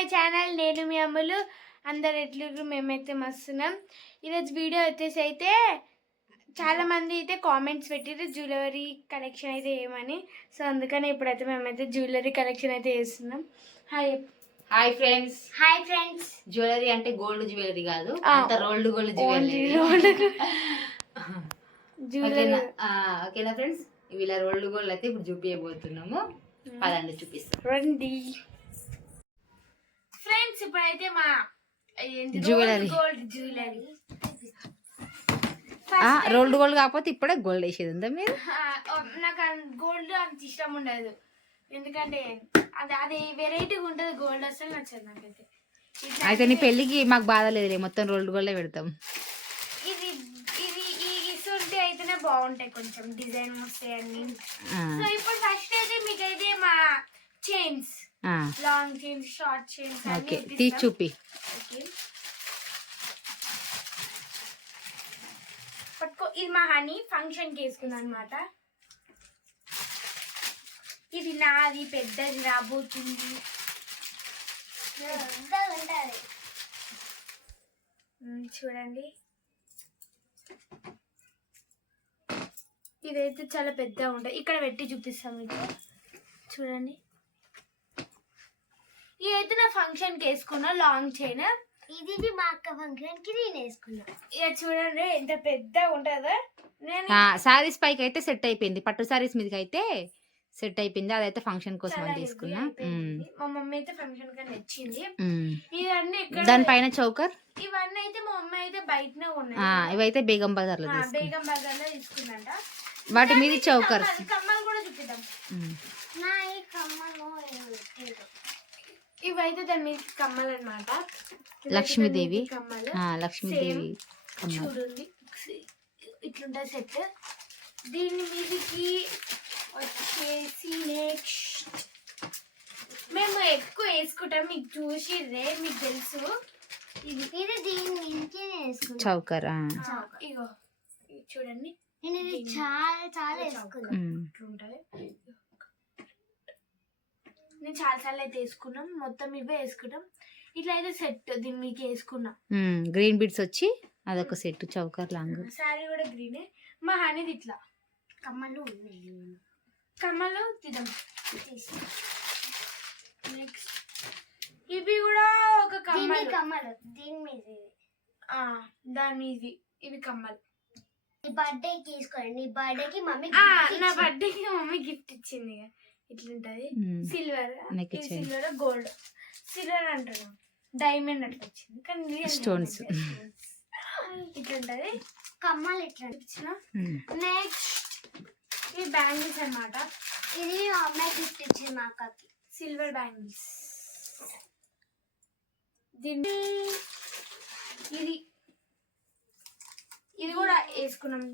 My channel. నేను మీ అమ్మలు. అందరు ఎట్లు మేమైతే మస్తున్నాం. ఈరోజు వీడియో వచ్చేసి అయితే చాలా మంది అయితే కామెంట్స్ పెట్టిరు జ్యువెలరీ కలెక్షన్ అయితే ఏమని. సో అందుకని ఇప్పుడైతే మేమైతే జ్యువెలరీ కలెక్షన్ అయితే చేస్తున్నాం. Hi hi friends. Hi friends. Jewellery అంటే గోల్డ్ జ్యువెలరీ కాదు, అంత రోల్డ్ గోల్డ్ జ్యువెలరీ. ఓకేనా ఫ్రెండ్స్, ఇలా రోల్డ్ గోల్డ్ అయితే ఇప్పుడు చూపించబోతున్నాము. పదండి చూపిస్తాం రండి ఫ్రెండ్స్. ఇప్పుడైతే మా jewellery gold jewellery rolled gold కాకపోతే ఇప్పుడే గోల్డ్ వేసేది ఉందా మీరు? నాకు గోల్డ్ అంత ఇష్టం ఉండదు, ఎందుకంటే అది వెరైటీగా ఉంటుంది. గోల్డ్ అసలు నచ్చదు నాకైతే. అయితే నీ పెళ్ళికి మాకు బాధ లేదులే, మొత్తం రోల్డ్ గోల్డే పెడతాం. ఇది ఇది ఈ ఇసుంటి అయితేనే బాగుంటాయి, కొంచెం డిజైన్ వస్తాయి అన్ని. సో ఇప్పుడు ఫస్ట్ అయితే మీకైతే మా chains, long chains, short chains okay తీసి చూపి. పట్టుకో. ఇది మా హనీ ఫంక్షన్ కి వేసుకుంది అనమాట. ఇది నాది పెద్దది రాబోతుంది. చూడండి, ఇదైతే చాలా పెద్దగా ఉంటుంది. ఇక్కడ పెట్టి చూపిస్తాం మీకు. చూడండి, ఇదైతే నా ఫంక్షన్కి వేసుకున్నా లాంగ్ చైన్. ఇది మా అక్క ఫంక్షన్కి నేను వేసుకున్నా. ఇక చూడండి ఎంత పెద్దగా ఉంటుందో. నేను సారీస్ పైకి అయితే సెట్ అయిపోయింది, పట్టు సారీస్ మీదకి అయితే సెట్ అయిపోయింది. అదైతే ఫంక్షన్ కోసం అని తీసుకున్నా. మా మమ్మీ అయితే ఫంక్షన్ కని తెచ్చింది. ఇవన్నీ దానిపైన చౌకర్, ఇవన్నీ అయితే మా మమ్మీ అయితే బయటనే ఉన్నాయి. ఇవైతే బేగం బజార్ లో బేగం బజార్ లో తీసుకుందంట. వాటి మీద చౌకర్. కమ్మలు కూడా చూపిద్దాం. ఇవైతే దాని మీద కమ్మలు అనమాట. లక్ష్మీదేవి కమ్మలు. లక్ష్మీదేవి చూడండి ఇట్లుంటుంది సెట్. దీని మీదకి వచ్చేసి నెక్స్ట్ మేము ఎక్కువ వేసుకుంటాం, మీకు చూసిర్రే, మీకు తెలుసు. ఇది దీని మీదకి వేసుకుంటాం చౌకర్. ఇగో చూడండి, నేను ఇది చాలా చాలా వేసుకున్నాను. నేను చాలా సార్లు అయితే వేసుకున్నాం, మొత్తం ఇవే వేసుకుంటాం. ఇట్లా అయితే సెట్ దీని మీకు వేసుకున్నా. గ్రీన్ బీడ్స్ వచ్చి అదొక సెట్ చౌకర్ లాంగ్. శారీ కూడా గ్రీనే. మా హనీది ఇట్లా కమ్మలు ఉన్నాయి. కమ్మలు తీద్దాం. నెక్స్ట్ ఇవి కూడా ఒక కమ్మలు. కమ్మలు దీని మీద దాని మీద ఇవి కమ్మలు. బర్త్డేకి తీసుకోండి. నీ బర్త్డేకి మమ్మీ నా బర్త్డేకి మమ్మీ గిఫ్ట్ ఇచ్చింది. ఇట్లుంటది. Silver, silver gold. సిల్వర్ అంటారు, డైమండ్ అట్లా వచ్చింది, కానీ స్టోన్స్ ఇట్లుంటది. కమ్మలు ఇట్లా ఇచ్చిన. నెక్స్ట్ ఇవి బ్యాంగిల్స్ అన్నమాట. ఇది మా అమ్మాయి గిఫ్ట్ ఇచ్చింది మా అక్కకి, సిల్వర్ బ్యాంగిల్స్. దీన్ని ఇది కూడా వేసుకున్నాం.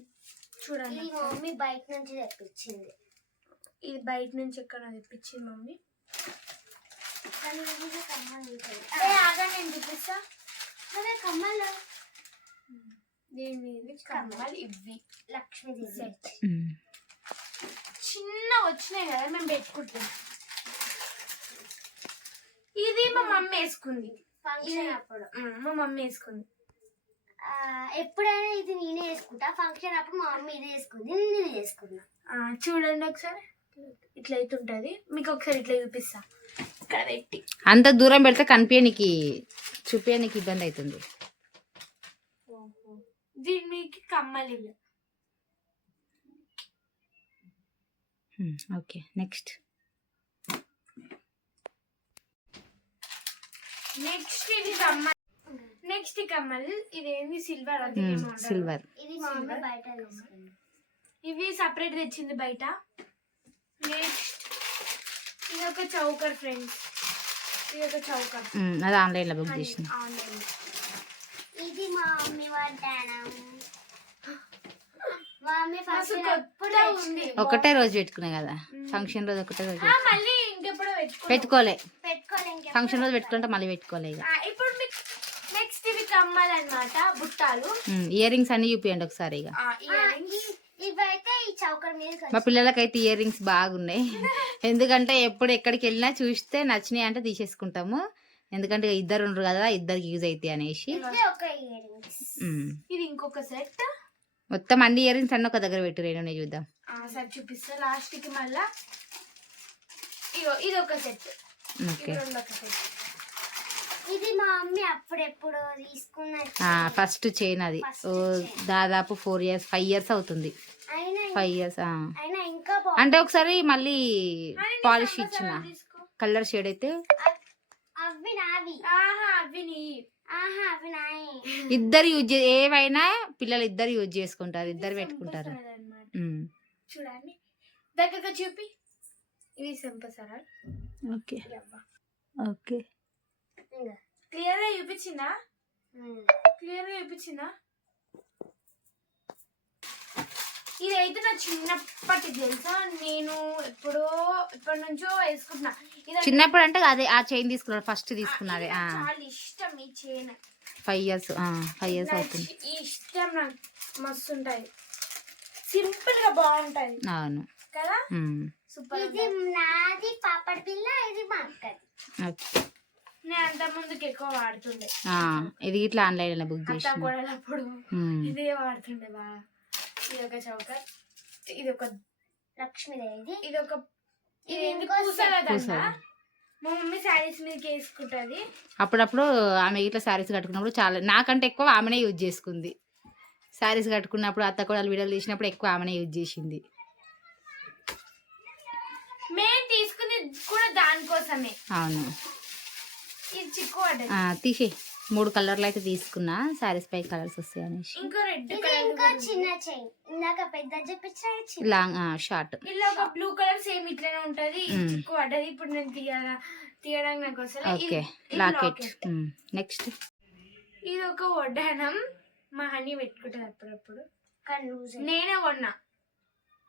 చూడండి, ఇది మా మమ్మీ బయట నుంచి తెప్పించింది. ఇది బయట నుంచి ఎక్కడ తెప్పించింది మమ్మీ. నేను చూపిస్తా. అదే కమ్మలు. దీని కమ్మలు ఇవి లక్ష్మీదేవి చిన్న వచ్చినాయి కదా, మేము పెట్టుకుంటాం. ఇది మా మమ్మీ వేసుకుంది ఫంక్షన్ అప్పుడు. మా మమ్మీ వేసుకుంది. ఎప్పుడైనా ఇది నేనే వేసుకుంటా. ఫంక్షన్ అప్పుడు మా మమ్మీ ఇది వేసుకుంది, నేను ఇది వేసుకున్నా. చూడండి ఒకసారి, ఇట్లా అయితే ఉంటుంది. మీకు ఒకసారి ఇట్లా చూపిస్తా. ఇక్కడ పెట్టి అంత దూరం పెడితే కనిపించడానికి చూపించడానికి ఇబ్బంది అవుతుంది. దీని మీకు కమ్మలు ఇవి. ఓకే నెక్స్ట్ ఇది కమ్మలు. నెక్స్ట్ కమ్మలు ఇదేంది సిల్వర్. అది సిల్వర్. ఇది మా మమ్మీ బయట వేసుకుంది. ఇవి సపరేట్ తెచ్చింది బయట. నెక్స్ట్ ఇది ఒక చౌకర్ ఫ్రెండ్స్. ఇది ఒక చౌకర్, అది ఆన్లైన్ లో బుక్ చేసిన. ఆన్లైన్. ఇది మా మమ్మీ వడ్డానం. మా మమ్మీ ఫంక్షన్ ఎప్పుడో ఉంది. ఒకటే రోజు పెట్టుకునే కదా ఫంక్షన్ రోజు, ఒకటే రోజు మళ్ళీ ఇంకెప్పుడో పెట్టుకోలే. పెట్టుకోలేం. ఫంక్షన్ రోజు పెట్టుకుంటే మళ్ళీ పెట్టుకోలే. ఇప్పుడు నెక్స్ట్ ఇవి కమ్మలు అన్నమాట, బుట్టాలు. ఇయర్ రింగ్స్ అన్ని చూపియండి ఒకసారి. ఇక ఇవైతే ఈ చౌకర్ మీద మా పిల్లలకైతే ఇయర్ రింగ్స్ బాగున్నాయి. ఎందుకంటే ఎప్పుడు ఎక్కడికి వెళ్ళినా చూస్తే నచ్చినాయి అంటే తీసేసుకుంటాము. ఎందుకంటే ఇద్దరు ఉండరు కదా, ఇద్దరికి యూజ్ అవుతాయి అనేసి. ఇది ఒక ఇయర్ రింగ్స్. ఇది ఇంకొక సెట్. మొత్తం అన్ని ఇయర్ రింగ్స్ అన్న ఒక దగ్గర పెట్టు, నేను చూద్దాం. సరే చూపిస్తా లాస్ట్ కి మళ్ళా. ఇగో ఇది ఒక సెట్. ఓకే, ఒక సెట్. ఇది మా మమ్మీ అప్పుడెప్పుడు తీసుకున్న ఫస్ట్ చైన్ అది. దాదాపు 4 years 5 years అవుతుంది. అయినా 5 years. అయినా ఇంకా అంటే ఒకసారి మళ్ళీ పాలిష్ ఇచ్చిన కలర్ షేడ్ అయితే అవి నావి. అవి నీ. అవి నాయి. ఇద్దరు యూజ్ ఏవైనా పిల్లలు ఇద్దరు యూజ్ చేసుకుంటారు, ఇద్దరు పెట్టుకుంటారు. చూడండి దగ్గరగా చూపి. ఇది సంపసరా. ఓకే ఓకే, క్లియర్ గా చూపించిందా? క్లియర్ గా చూపించిందా? ఇదైతే నా చిన్నప్పటి తెలుసా, నేను ఎప్పటి నుంచో వేసుకుంటున్నా. చిన్నప్పుడు అంటే అదే ఆ చైన్ తీసుకున్నాడు, ఫస్ట్ తీసుకున్నది. చాలా ఇష్టం ఈ చైన్. 5 years అవుతుంది. ఈ ఇష్టం నాకు మస్తు ఉంటది, సింపుల్ గా బాగుంటది. అవును కదా, సూపర్. ఇది నాది పాపడి పిల్ల, ఇది మా అక్కది. నేను అంత ముందుకు ఎక్కువ వాడుతుండే. ఇది ఇట్లా ఆన్లైన్ లో బుక్ చేసి కొడలప్పుడు ఇదే వాడుతుండే బాగా. ఇది ఒక చౌక, ఇది ఒక లక్ష్మీదేవి, ఇది ఒక పూసలదండ. మా మమ్మీ శారీస్ మీదకి వేసుకుంటది అప్పుడప్పుడు. ఆమె ఇట్లా శారీస్ కట్టుకున్నప్పుడు చాలా, నాకంటే ఎక్కువ ఆమెనే యూజ్ చేసుకుంది. శారీస్ కట్టుకున్నప్పుడు అత్త కూడా వీడియోలు తీసినప్పుడు ఎక్కువ ఆమెనే యూజ్ చేసింది. మేము తీసుకుని కూడా దానికోసమే. అవును, ఇది చిక్కు పడ్డది. తీసే 3 కలర్లు అయితే తీసుకున్నా, శారీస్ పై కలర్స్ వస్తాయి అనేసి. ఇంకో రెడ్ ఇంకా చిన్న చైన్, ఇందాక పెద్ద చూపించిన లాంగ్ షార్ట్. ఇలా ఒక బ్లూ కలర్ సేమ్ ఇట్లనే ఉంటది. చిక్కు పడ్డది. ఇప్పుడు నేను తీయడానికి నాకు వస్తుంది. Okay, locket. నెక్స్ట్ ఇది ఒక వడ్డానం. మా హనీ పెట్టుకుంటది అప్పుడప్పుడు, కన్ను నేనే కొన్నా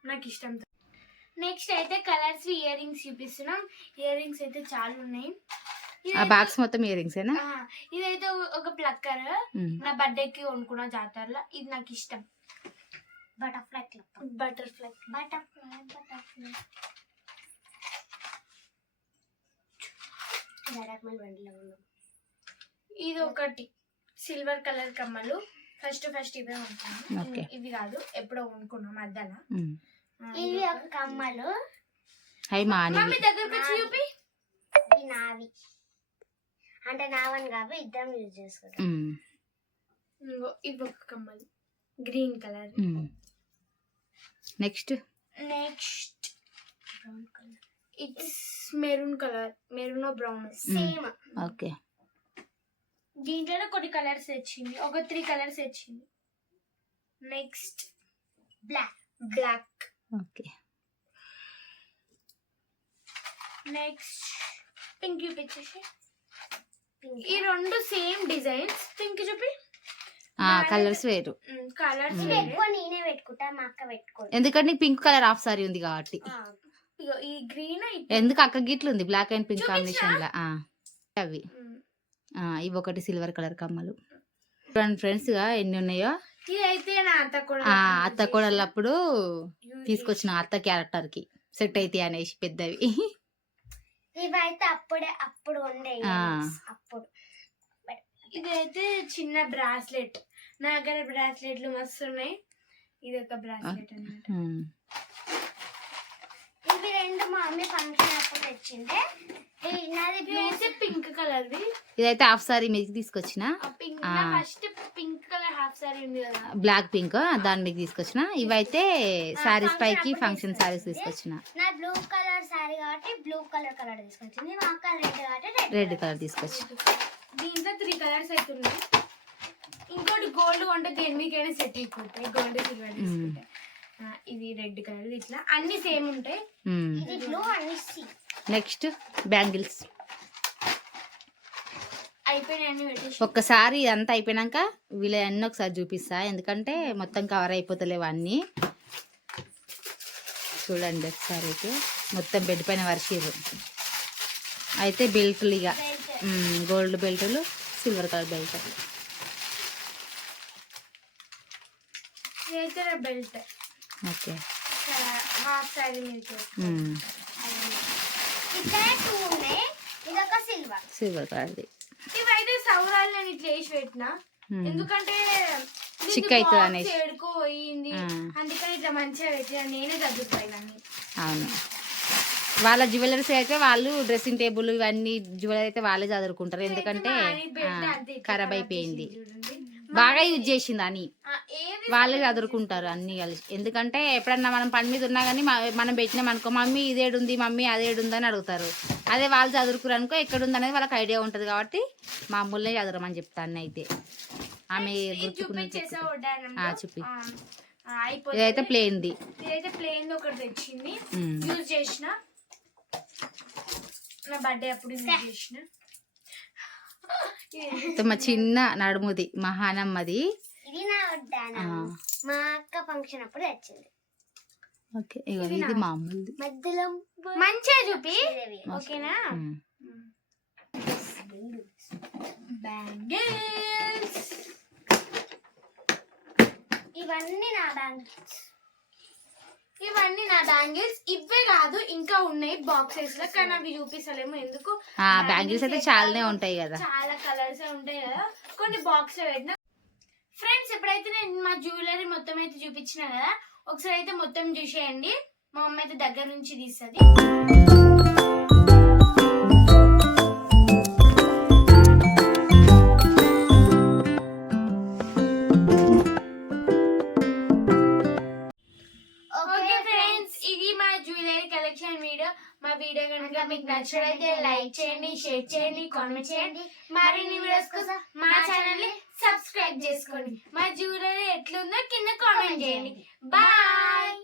నాకు ఇష్టంతో. నెక్స్ట్ అయితే కలర్స్ ఇయర్ రింగ్స్ చూపిస్తున్నాం. ఇయర్ రింగ్స్ అయితే చాలా ఉన్నాయి. ఆ బాక్స్ మొత్తం ఇయర్ రింగ్స్ ఏనా? ఇదైతే ఒక ప్లక్కర్, నా బర్త్డేకి కొనుక్కున్న జాతరలో. ఇది నాకు ఇష్టం. Butterfly butterfly. ఇది ఒకటి సిల్వర్ కలర్ కమ్మలు. ఫస్ట్ ఇవే ఉంటాయి, ఇవి కాదు, ఎప్పుడో కొనుక్కున్నాం మధ్యలో. ఇవి ఒక కమ్మలు. మమ్మీ దగ్గరకు వచ్చి చూపి. ఇవి నావి అంటే నావని కాదు, ఇద్దరం యూజ్ చేసుకుంటాం. ఇవి ఒక కమ్మలు green colour. Next brown colour. It's maroon colour, maroon brown same. Okay, దీంట్లో కొన్ని కలర్స్ వచ్చింది, ఒక 3 కలర్స్ వచ్చింది. Next black. Okay, next pink చూపించేసి. ఈ 2 సేమ్ డిజైన్స్. పింక్ చూపి. కలర్స్ వేరు. కలర్స్ ఎక్కువ నేనే పెట్టుకుంటా, మా అక్క పెట్టుకోదు. ఎందుకంటే పింక్ కలర్ హాఫ్ సారీ ఉంది కాబట్టి. ఈ గ్రీన్ ఎందుకు అక్క గిట్లు ఉంది, బ్లాక్ అండ్ పింక్ కాంబినేషన్ లా. అవి ఇవి ఒకటి సిల్వర్ కలర్ కమ్మలు. చూడండి ఫ్రెండ్స్ గా ఎన్ని ఉన్నాయో. ఇదైతే నా అత్త కోడళ్ళప్పుడు తీసుకొచ్చిన అత్త క్యారెక్టర్ కి సెట్ అయితే అనేసి పెద్దవి. ఇవైతే అప్పుడు ఉండే అప్పుడు. ఇదైతే చిన్న బ్రాస్లెట్. నా దగ్గర బ్రాస్లెట్లు మస్తు ఉన్నాయి. ఇది ఒక బ్రాస్లెట్ అన్నమాట. ఇవి 2 మా మమ్మీ ఫంక్షన్ అప్పుడు తెచ్చిండే. ఇదైతే పింక్ కలర్. ఇదైతే హాఫ్ సారీ మీకు తీసుకొచ్చిన. First pink colour half sorry ఉంది కదా, బ్లాక్ పింక్, దాని మీకు తీసుకొచ్చిన. ఇవైతే సారీస్ పైకి ఫంక్షన్ సారీస్ తీసుకొచ్చిన. నా బ్లూ కలర్ సారీ కాబట్టి బ్లూ కలర్ తీసుకొచ్చింది. మా అక్క రెడ్ కాబట్టి రెడ్ కలర్ తీసుకొచ్చిన. దీంట్లో 3 కలర్స్ అయితే ఉన్నాయి. ఇంకోటి గోల్డ్ కొంటే దేని మీకైనా సెట్ అయిపోతాయి. గోల్డ్ సిల్వర్ తీసుకుంటే. ఇది రెడ్ కలర్. ఇట్లా అన్ని సేమ్ ఉంటాయి. ఇది బ్లూ అన్ని సి. Next bangles. అయిపోయినాయి. ఒక్కసారి ఇదంతా అయిపోయినాక వీళ్ళ అన్నీ ఒకసారి చూపిస్తా, ఎందుకంటే మొత్తం కవర్ అయిపోతలేవు అన్నీ. చూడండి ఒకసారి అయితే మొత్తం బెడ్ పైన వర్షీరు. అయితే బెల్ట్లు, ఇక గోల్డ్ బెల్టులు, silver colour belt. Belt. Okay, half sorry మీద ఇక్కడ 2 ఉన్నాయి. ఇదొక సిల్వర్ కలర్ది. అని ఇట్లా వేసి పెట్టినా ఉమ్. ఎందుకంటే చిక్క అవుతుంది అనేసి. ఏడుకో పోయింది అందుకని ఇట్లా మంచిగా పెట్టినా నేనే చదువుతాను. అవును, వాళ్ళ జ్యువెలరీస్ అయితే వాళ్ళు డ్రెస్సింగ్ టేబుల్ ఇవన్నీ జ్యువెలరీ అయితే వాళ్ళే చదువుకుంటారు, ఎందుకంటే ఖరాబ్ అయిపోయింది. బాగా యూజ్ చేసింది అని వాళ్ళే చదువుకుంటారు అన్ని కలిసి. ఎందుకంటే ఎప్పుడన్నా మనం పని మీద ఉన్నా కానీ మనం పెట్టినాం అనుకో, మమ్మీ ఇదేడుంది మమ్మీ అదేడుంది అని అడుగుతారు. అదే వాళ్ళు చదువుకురు అనుకో ఎక్కడుంది అనేది వాళ్ళకి ఐడియా ఉంటుంది కాబట్టి మామూలునే చదవమని చెప్తాను. అయితే ఆమె గుర్తుకున్నది చూపి. ఇదైతే ప్లేన్ది, ఇదైతే ప్లేన్ ఒకటి తెచ్చింది యూజ్ చేసిన నా బర్త్డే అప్పుడు యూజ్ చేసిన. మా చిన్న నడుముది మహానమ్మది. ఇది నా వడ్డానం మా అక్క ఫంక్షన్ అప్పుడు వచ్చింది. ఓకే, ఇది మామూలుది. మధ్యలో మంచిగా చూపి ఓకేనా. బ్యాంగిల్స్ ఇవన్నీ నా బ్యాంగిల్స్. ఇవన్నీ నా బ్యాంగిల్స్. ఇవే కాదు ఇంకా ఉన్నాయి బాక్సెస్ లో, కానీ అవి చూపిస్తలేము ఎందుకు. బ్యాంగిల్స్ అయితే చాలానే ఉంటాయి కదా, చాలా కలర్స్ ఉంటాయి కదా, కొన్ని బాక్స్ లో పెట్టిన. ఫ్రెండ్స్ ఎప్పుడైతే నేను మా జ్యువెలరీ మొత్తం అయితే చూపించిన కదా, ఒకసారి అయితే మొత్తం చూసేయండి. మా అమ్మ అయితే దగ్గర నుంచి తీస్తుంది. మా వీడియో కనుక మీకు నచ్చినట్లయితే లైక్ చేయండి, షేర్ చేయండి, కామెంట్ చేయండి. మరిన్ని వీడియోస్ కోసం మా ఛానల్ ని సబ్స్క్రైబ్ చేసుకోండి. మా జ్యువెలరీ ఎట్లుందో కింద కామెంట్ చేయండి. బాయ్.